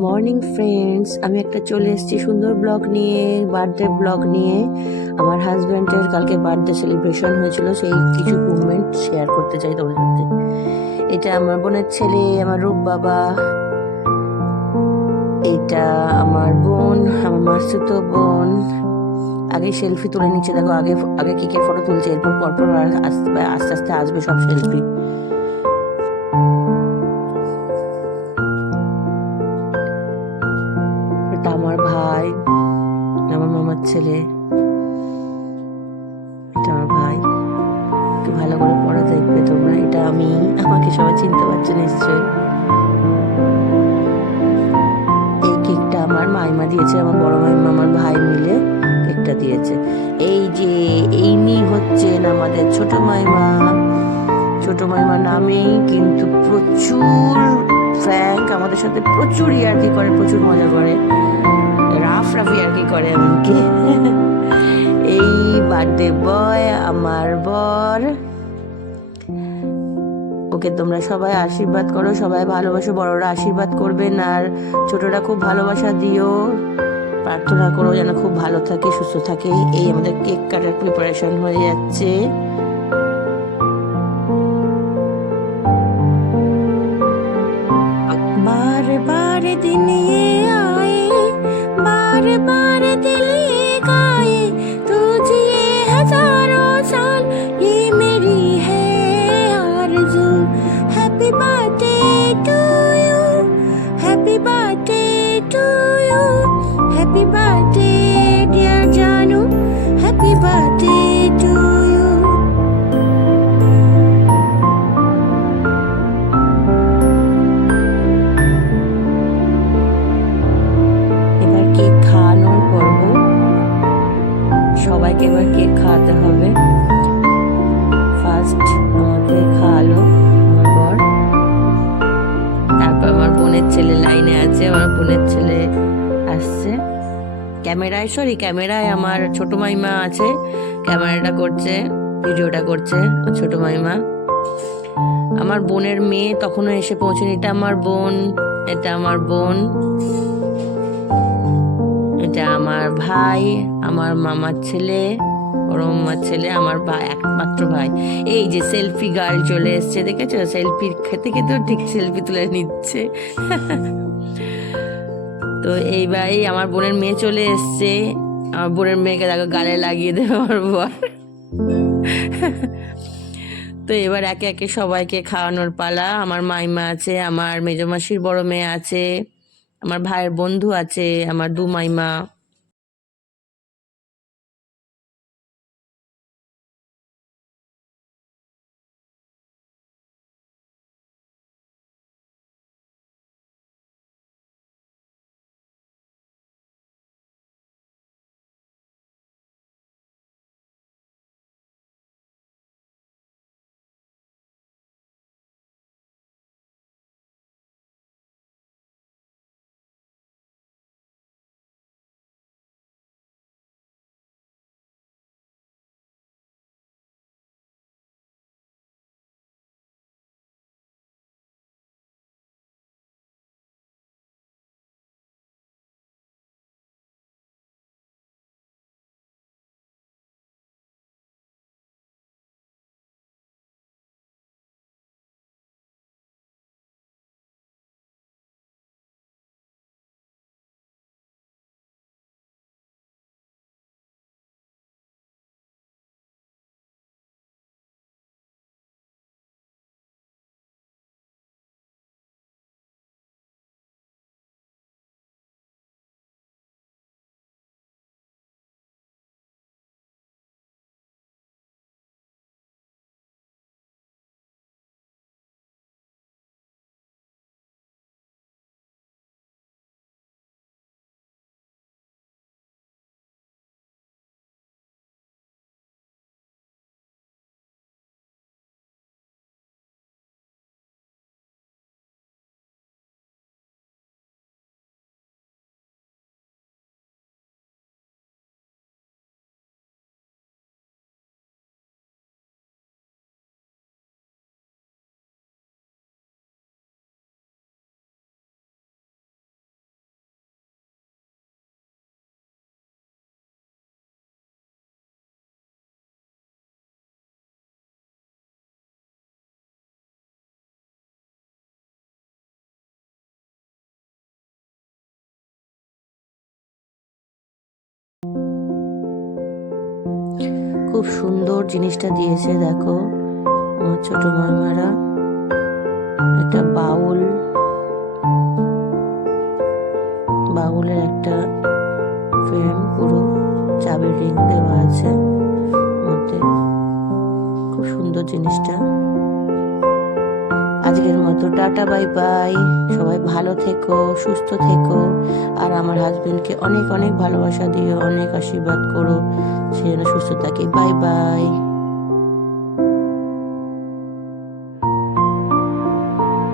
Morning friends, আমি একটা চলে এসেছি সুন্দর ব্লগ নিয়ে, বার্থডে ব্লগ নিয়ে। আমার হাজব্যান্ডের কালকে বার্থডে সেলিব্রেশন হয়েছিল, সেই কিছু মুভমেন্ট শেয়ার করতে চাই তোমাদের সাথে। এটা আমার বোনের ছেলে, আমার রূপ বাবা। এটা আমার বোন, আমার মাসুতো বোন। আগে সেলফি তুলে নিচ্ছে, দেখো আগে আগে কেকের ফটো তুলছে, এরপর পরপর আস্তে আস্তে আস্তে আসবে সব সেলফি। এটা আমার ভাই, আমার মামার ছেলে। এটা আমার ভাই। একটু ভালো করে পড়া দেখবে তোমরা। এটা আমি, আমাকে সবাই চিনতে পারছো নিশ্চয়ই। এই কেকটা আমার মাইমা দিয়েছে, আমার বড় মাইমা আমার ভাই মিলে কেকটা দিয়েছে। এই যে ইনি হচ্ছেন আমাদের ছোট মাইমা। ছোট মাইমা নামেই কিন্তু প্রচুর ফ্র্যাঙ্ক, আমাদের সাথে প্রচুর ইয়ার্কি করে, প্রচুর মজা করে, রাফি ইয়ার্কি করে এমনকি। এই বার্থডে বয় আমার বর। ওকে তোমরা সবাই আশীর্বাদ করো, সবাই ভালোবাসো, বড়রা আশীর্বাদ করবেন, আর ছোটরা খুব ভালোবাসা দিও। প্রার্থনা করো যেন খুব ভালো থাকে, সুস্থ থাকে। এই আমাদের কেক কাটার প্রিপারেশন হয়ে যাচ্ছে। बार बार दिन ये आए, बार बार दिल ये गाए, तू जिए हजारों साल, ये मेरी है आरज़ू। Happy birthday to you, happy birthday to you, happy birthday dear जानू, हैप्पी बर्थडे टू यू। এবার কেক খাওয়ানোর পর্ব, সবাইকে এবার কেক খাওয়াতে হবে। ফার্স্ট আমাকে খাওয়ালো আমার বর, তারপর আমার বোনের ছেলে লাইনে আছে, আমার বোনের ছেলে আসছে। ক্যামেরায় আমার ছোট মাইমা আছে, ক্যামেরাটা করছে, ভিডিওটা করছে ছোট মাইমা। আমার বোনের মেয়ে তখনও এসে পৌঁছেনি। এটা আমার বোন, এটা আমার বোন, এটা আমার ভাই, আমার মামার ছেলে, বড় মামার ছেলে, আমার ভাই, একমাত্র ভাই। এই যে সেলফি গার্ল চলে এসছে, দেখেছো? সেলফি খেতে খেতেও ঠিক সেলফি তুলে নিচ্ছে। তো এইবার আমার বোনের মেয়ে চলে এসছে। আমার বোনের মেয়েকে দেখো গালে লাগিয়ে দেবে আমার বর। তো এবার একে একে সবাইকে খাওয়ানোর পালা। আমার মাইমা আছে, আমার মেজো মাসির বড় মেয়ে আছে, আমার ভাইয়ের বন্ধু আছে, আমার দু মাইমা। খুব সুন্দর জিনিসটা দিয়েছে, দেখো আমার ছোট মাইমারা। এটা বাউলের একটা ফ্রেম, পুরো চাবির রিং দেওয়া আছে মধ্যে, খুব সুন্দর জিনিসটা। আজকের মতো টাটা, বাই বাই। সবাই ভালো থেকো, সুস্থ থেকো, আর আমার হাজবেন্ডকে অনেক অনেক ভালোবাসা দিও, অনেক আশীর্বাদ করো, সে যেন সুস্থ থাকে। Bye bye.